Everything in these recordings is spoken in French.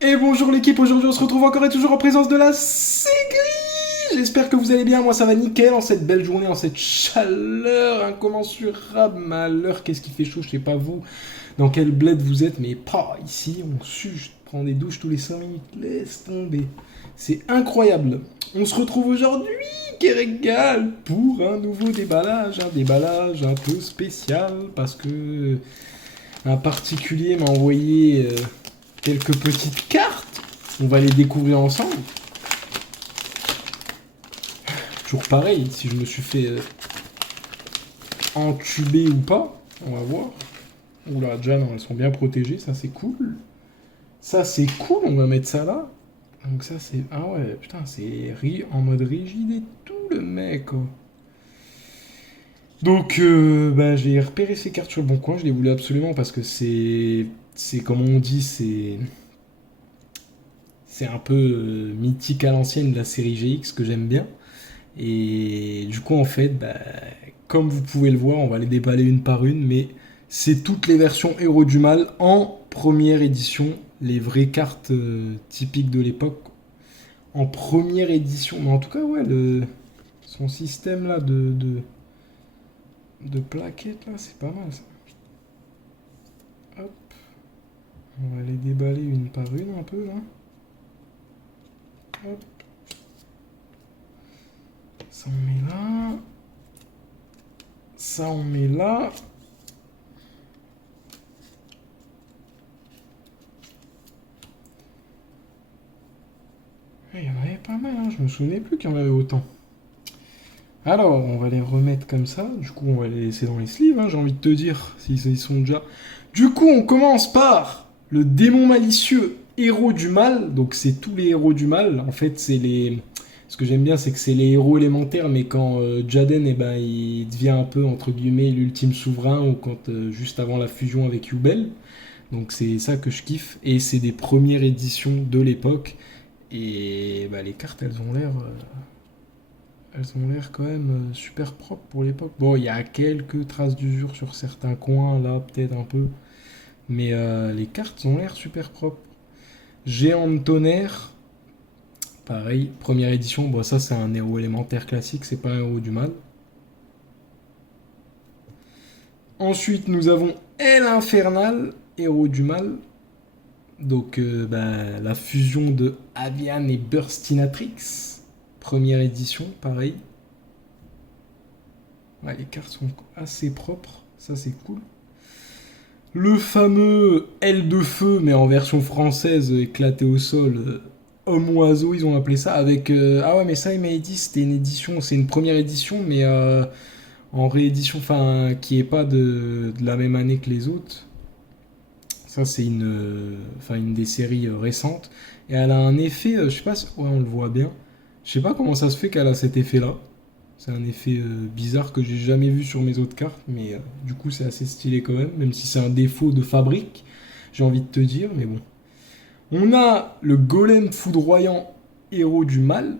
Et bonjour l'équipe, aujourd'hui on se retrouve encore et toujours en présence de la Ségri. J'espère que vous allez bien, moi ça va nickel en cette belle journée, en cette chaleur incommensurable. Malheur, qu'est-ce qui fait chaud, je sais pas vous, dans quel bled vous êtes, mais pas ici, on sue, je prends des douches tous les 5 minutes, laisse tomber. C'est incroyable. On se retrouve aujourd'hui, Kérégal, pour un nouveau déballage, un déballage un peu spécial, parce que un particulier m'a envoyé... quelques petites cartes. On va les découvrir ensemble. Toujours pareil, si je me suis fait entuber ou pas. On va voir. Oula, déjà, non, elles sont bien protégées. Ça, c'est cool. Ça, c'est cool. On va mettre ça là. Donc ça, c'est... Ah ouais, putain, c'est en mode rigide et tout, le mec. Oh. Donc, j'ai repéré ces cartes sur le bon coin. Je les voulais absolument parce que c'est comme on dit, c'est un peu mythique à l'ancienne de la série GX que j'aime bien. Et du coup, en fait, comme vous pouvez le voir, on va les déballer une par une, mais c'est toutes les versions Héros du Mal en première édition, les vraies cartes typiques de l'époque. En première édition, mais en tout cas, ouais, son système là de plaquettes là, c'est pas mal ça. Hop, on va les déballer une par une un peu là. Hop. Ça on met là. Ça on met là. Il y en avait pas mal, hein. Je me souvenais plus qu'il y en avait autant. Alors, on va les remettre comme ça. Du coup, on va les laisser dans les sleeves, hein, j'ai envie de te dire, s'ils sont déjà... Du coup, on commence par le démon malicieux, héros du mal. Donc, c'est tous les héros du mal. En fait, c'est les... Ce que j'aime bien, c'est que c'est les héros élémentaires, mais quand Jaden, il devient un peu, entre guillemets, l'ultime souverain, ou quand juste avant la fusion avec Yubel. Donc, c'est ça que je kiffe. Et c'est des premières éditions de l'époque. Et les cartes, elles ont l'air quand même super propres pour l'époque. Bon, il y a quelques traces d'usure sur certains coins, là, peut-être un peu. Mais les cartes ont l'air super propres. Géant de tonnerre, pareil, première édition. Bon, ça, c'est un héros élémentaire classique, c'est pas un héros du mal. Ensuite, nous avons Elle Infernale, héros du mal. Donc, la fusion de Avian et Burstinatrix. Première édition, pareil. Ouais, les cartes sont assez propres, ça c'est cool. Le fameux Aile de feu, mais en version française, éclaté au sol, homme-oiseau, ils ont appelé ça, avec... Ah ouais, mais ça, il m'a dit, c'était une édition, c'est une première édition, mais en réédition, enfin, qui est pas de la même année que les autres. Ça, c'est une des séries récentes. Et elle a un effet, je sais pas si... Ouais, on le voit bien. Je sais pas comment ça se fait qu'elle a cet effet-là. C'est un effet bizarre que j'ai jamais vu sur mes autres cartes, mais du coup c'est assez stylé quand même si c'est un défaut de fabrique, j'ai envie de te dire, mais bon. On a le golem foudroyant, héros du mal.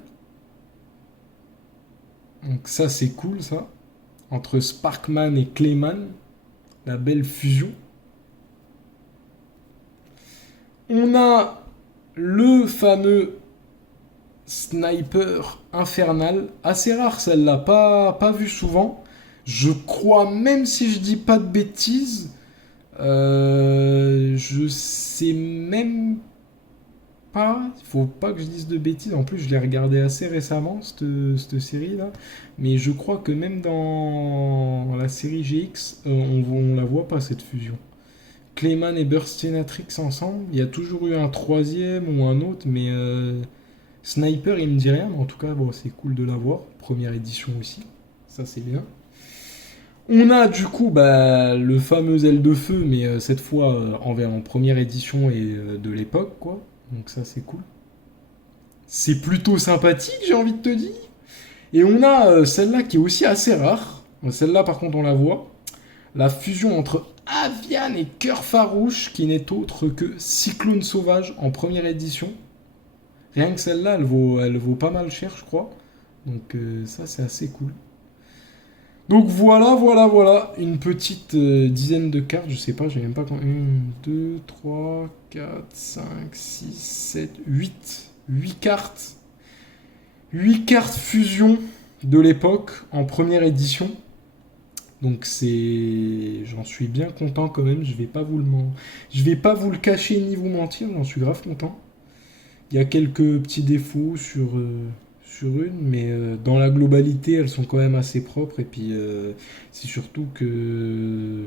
Donc ça c'est cool ça. Entre Sparkman et Clayman, la belle fusion. On a le fameux Sniper infernal, assez rare celle-là, pas vue souvent. Je crois, même si je dis pas de bêtises, je sais même pas, il faut pas que je dise de bêtises, en plus je l'ai regardé assez récemment, cette série-là, mais je crois que même dans la série GX, on la voit pas cette fusion. Clayman et Burstinatrix ensemble, il y a toujours eu un troisième ou un autre, mais... Sniper, il me dit rien, mais en tout cas, bon, c'est cool de l'avoir. Première édition aussi, ça c'est bien. On a du coup le fameux Aile de feu, mais cette fois en première édition et de l'époque, quoi. Donc ça c'est cool. C'est plutôt sympathique, j'ai envie de te dire. Et on a celle-là qui est aussi assez rare. Celle-là, par contre, on la voit. La fusion entre Avian et Cœur Farouche, qui n'est autre que Cyclone Sauvage en première édition. Rien que celle-là, elle vaut pas mal cher, je crois. Donc ça, c'est assez cool. Donc voilà, une petite dizaine de cartes, je sais pas, j'ai même pas quand. 1, 2, 3, 4, 5, 6, 7, 8. 8 cartes. 8 cartes fusion de l'époque en première édition. Donc c'est. J'en suis bien content quand même, je vais pas vous le cacher ni vous mentir, j'en suis grave content. Il y a quelques petits défauts sur une, mais dans la globalité, elles sont quand même assez propres. Et puis, c'est surtout que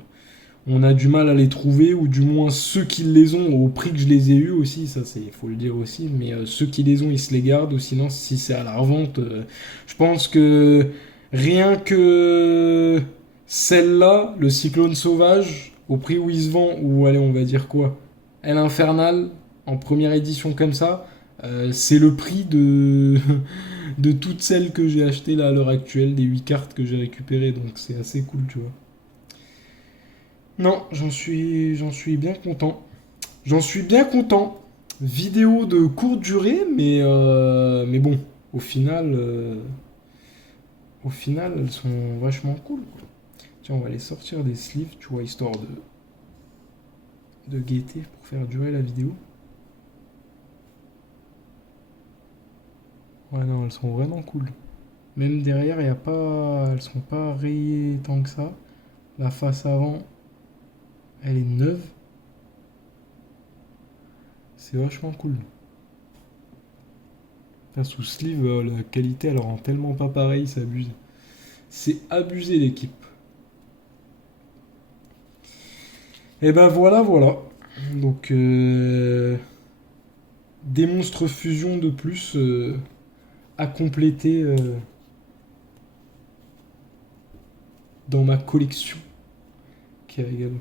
on a du mal à les trouver, ou du moins ceux qui les ont au prix que je les ai eus aussi, ça c'est faut le dire aussi. Mais ceux qui les ont, ils se les gardent, ou sinon, si c'est à la revente, je pense que rien que celle-là, le Cyclone Sauvage, au prix où il se vend, ou allez, on va dire quoi, Elle Infernale, en première édition comme ça, c'est le prix de toutes celles que j'ai achetées là à l'heure actuelle, des 8 cartes que j'ai récupérées, donc c'est assez cool, tu vois. Non, j'en suis bien content. J'en suis bien content. Vidéo de courte durée, mais bon, au final, euh, au final, elles sont vachement cool, quoi. Tiens, on va les sortir des sleeves, tu vois, histoire de gaieté pour faire durer la vidéo. Ouais, non, elles sont vraiment cool. Même derrière, y a pas, elles sont pas rayées tant que ça. La face avant, elle est neuve. C'est vachement cool. Putain, sous sleeve, la qualité, elle rend tellement pas pareil, c'est abusé. C'est abusé l'équipe. Et ben voilà. Donc, des monstres fusion de plus à compléter dans ma collection qui régale.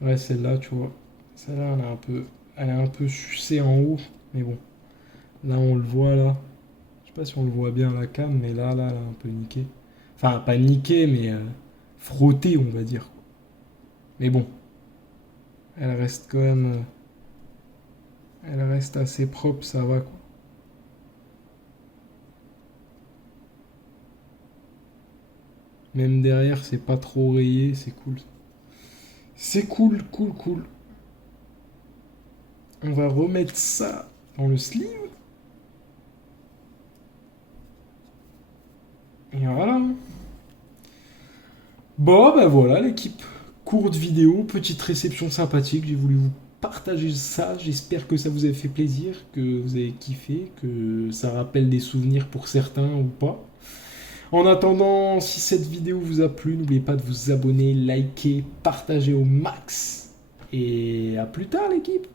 Ouais, celle-là, tu vois. Celle-là, elle est un peu sucée en haut, mais bon. Là, on le voit là. Je sais pas si on le voit bien à la cam, mais là, elle est un peu niquée. Enfin, pas niquée, mais frottée, on va dire. Mais bon, elle reste quand même. Elle reste assez propre, ça va quoi. Même derrière, c'est pas trop rayé, c'est cool. C'est cool. On va remettre ça dans le sleeve. Et voilà. Bon, ben voilà l'équipe. Courte vidéo, petite réception sympathique. J'ai voulu vous partager ça. J'espère que ça vous a fait plaisir, que vous avez kiffé, que ça rappelle des souvenirs pour certains ou pas. En attendant, si cette vidéo vous a plu, n'oubliez pas de vous abonner, liker, partager au max. Et à plus tard l'équipe.